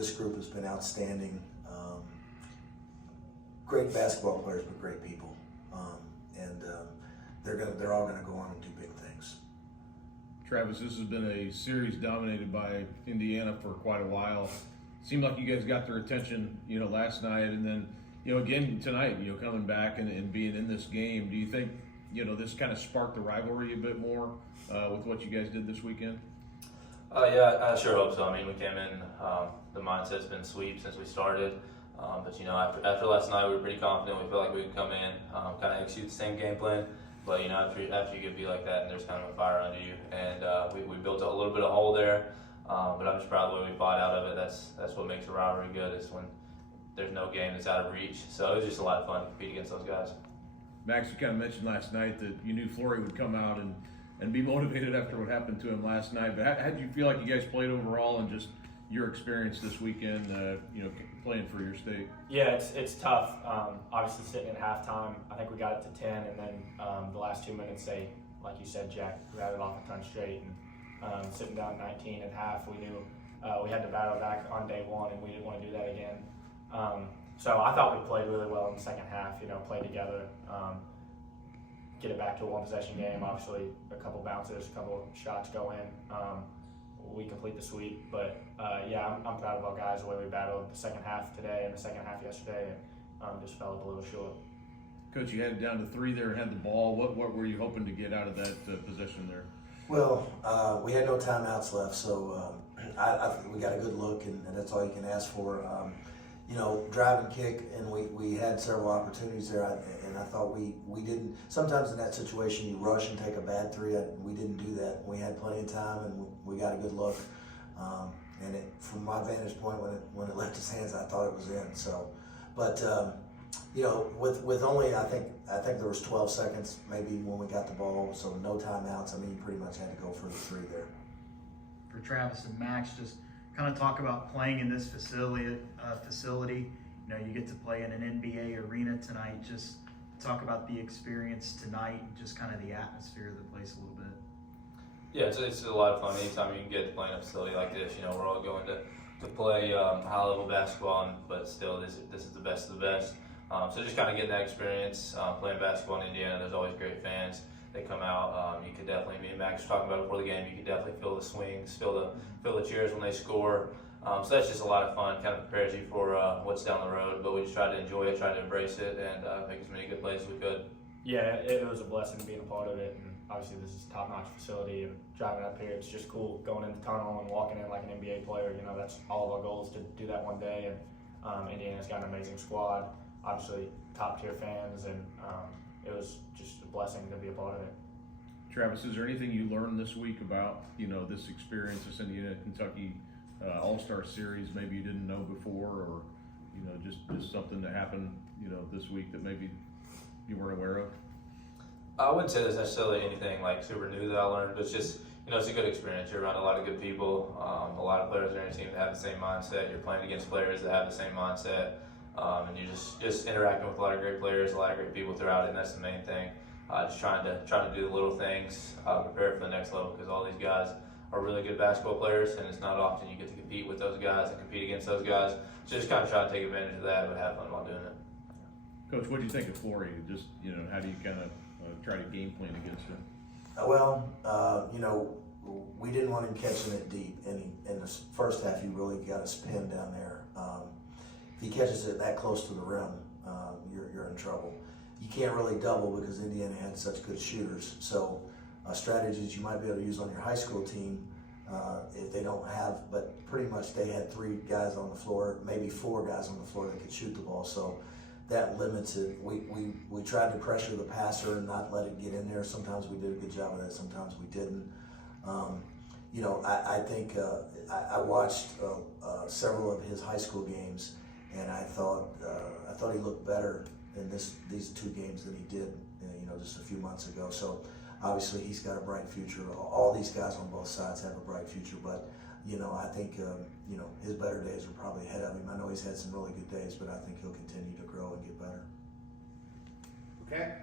this group has been outstanding. Great basketball players, but great people, and they're all gonna go on and do big things. Travis, this has been a series dominated by Indiana for quite a while. Seemed like you guys got their attention, last night, and then, again tonight, coming back and being in this game. Do you think, this kind of sparked the rivalry a bit more with what you guys did this weekend? Yeah, I sure hope so. I mean, we came in, the mindset's been sweep since we started. But after last night, we were pretty confident. We felt like we could come in, kind of execute the same game plan. But after you get beat like that, and there's kind of a fire under you, and we built a little bit of hole there. But I'm just proud of the way we fought out of it. That's what makes a rivalry good, is when there's no game that's out of reach. So it was just a lot of fun to compete against those guys. Max, you kind of mentioned last night that you knew Flory would come out and be motivated after what happened to him last night. But how do you feel like you guys played overall, and just your experience this weekend, playing for your state? Yeah, it's tough. Obviously, sitting at halftime, I think we got it to 10, and then the last 2 minutes, like you said, Jack, rattled off a ton straight. And sitting down 19 at half, we knew we had to battle back on day one, and we didn't want to do that again. So I thought we played really well in the second half. Play together, get it back to a one-possession game. Obviously, a couple bounces, a couple shots go in. We complete the sweep, but yeah, I'm proud of our guys, the way we battled the second half today and the second half yesterday, and just fell a little short. Coach, you had it down to 3 there and had the ball. What were you hoping to get out of that possession there? Well, we had no timeouts left, so I think we got a good look, and that's all you can ask for. Drive and kick, and we had several opportunities there, and I thought we didn't. Sometimes in that situation, you rush and take a bad three. We didn't do that. We had plenty of time, and we got a good look. And from my vantage point, when it left his hands, I thought it was in. So, but with only I think there was 12 seconds maybe when we got the ball, so no timeouts. I mean, you pretty much had to go for the 3 there. For Travis and Max, just kind of talk about playing in this facility. You get to play in an NBA arena tonight. Just talk about the experience tonight, and just kind of the atmosphere of the place a little bit. Yeah, it's a lot of fun. Anytime you can get to play in a facility like this, we're all going to play high-level basketball, but still, this is the best of the best. So just kind of getting that experience, playing basketball in Indiana. There's always great fans. They come out. You could definitely, me and Max were talking about it before the game, you could definitely feel the swings, feel the cheers when they score. So that's just a lot of fun, kind of prepares you for what's down the road. But we just try to enjoy it, try to embrace it, and make as many good plays as we could. Yeah, it was a blessing being a part of it, and obviously this is a top-notch facility, and driving up here, it's just cool going in the tunnel and walking in like an NBA player. That's all of our goals, to do that one day, and Indiana's got an amazing squad, obviously top-tier fans, and it was just a blessing to be a part of it. Travis, is there anything you learned this week about, this experience, this Indiana Kentucky All Star series, maybe you didn't know before, or, just something that happened, this week that maybe you weren't aware of? I wouldn't say there's necessarily anything like super new that I learned, but it's just, it's a good experience. You're around a lot of good people, a lot of players on your team that have the same mindset. You're playing against players that have the same mindset, and you're just interacting with a lot of great players, a lot of great people throughout it, and that's the main thing. Just trying to do the little things, prepare for the next level, because all these guys are really good basketball players, and it's not often you get to compete with those guys and compete against those guys. So just kind of try to take advantage of that, but have fun while doing it. Coach, what do you think of Flory? Just, how do you kind of try to game plan against him? Well, we didn't want him catching it deep. In the first half, you really got a spin down there. If he catches it that close to the rim, you're in trouble. You can't really double because Indiana had such good shooters. So strategies you might be able to use on your high school team if they don't have, but pretty much they had 3 guys on the floor, maybe 4 guys on the floor that could shoot the ball. So that limits it. We tried to pressure the passer and not let it get in there. Sometimes we did a good job of that, sometimes we didn't. I think I watched several of his high school games, and I thought he looked better in these 2 games than he did, just a few months ago. So obviously he's got a bright future. All these guys on both sides have a bright future, but I think his better days are probably ahead of him. I know he's had some really good days, but I think he'll continue to grow and get better. Okay.